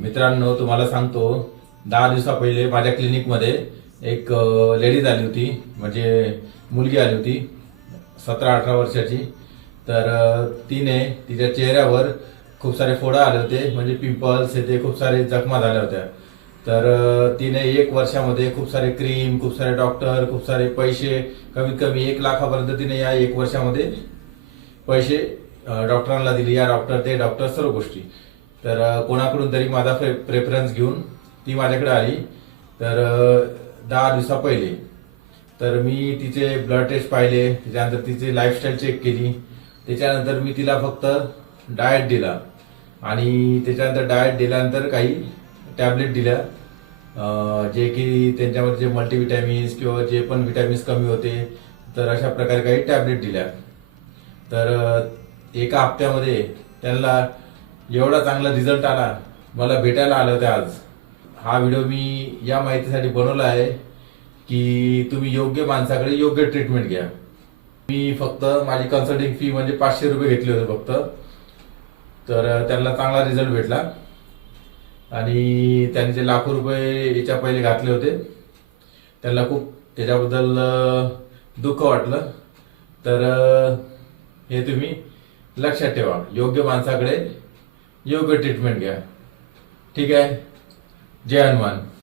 मित्रांनो, तुम्हाला सांगतो, 10 दिवसा पहिले माझ्या क्लिनिकमध्ये एक लेडीज आली होती, म्हणजे मुलगी आली होती 17-18 वर्षाची. तर तिने तिच्या चेहऱ्यावर खूप सारे फोडं आले होते, म्हणजे पिंपल्स येते, खूप सारे जखमा झाल्या होत्या. तर तिने 1 वर्षामध्ये खूप सारे क्रीम, खूप सारे डॉक्टर, खूप सारे पैसे, कमीत कमी 1 लाखापर्यंत तिने या 1 वर्षामध्ये पैसे डॉक्टरांना दिले. या डॉक्टर, ते डॉक्टर, सर्व गोष्टी. तर कोणाकडून तरी माझा प्रेफरन्स घेऊन ती माझ्याकडे आली. तर 10 दिवसा पहिले तर मी तिचे ब्लड टेस्ट पाहिले, त्याच्यानंतर तिची लाईफस्टाईल चेक केली. त्याच्यानंतर मी तिला फक्त डाएट दिला आणि त्याच्यानंतर डाएट दिल्यानंतर काही टॅबलेट दिल्या, जे की त्यांच्यामध्ये जे मल्टीविटॅमिन्स किंवा जे पण विटॅमिन्स कमी होते, तर अशा प्रकारे काही टॅबलेट दिल्या. तर एका हप्त्यामध्ये त्यांना एवढा चांगला रिझल्ट आला, मला भेटायला आलं होतं आज. हा व्हिडिओ मी या माहितीसाठी बनवला आहे की तुम्ही योग्य माणसाकडे योग्य ट्रीटमेंट घ्या. मी फक्त माझी कन्सल्टिंग फी म्हणजे 500 रुपये घेतले होते फक्त. तर त्यांना चांगला रिझल्ट भेटला आणि त्यांनी जे लाखो रुपये याच्या पहिले घातले होते, त्यांना खूप त्याच्याबद्दल दुःख वाटलं. तर हे तुम्ही लक्षात ठेवा, योग्य माणसाकडे योग्य ट्रीटमेंट घ्या. ठीक आहे. जय हनुमान.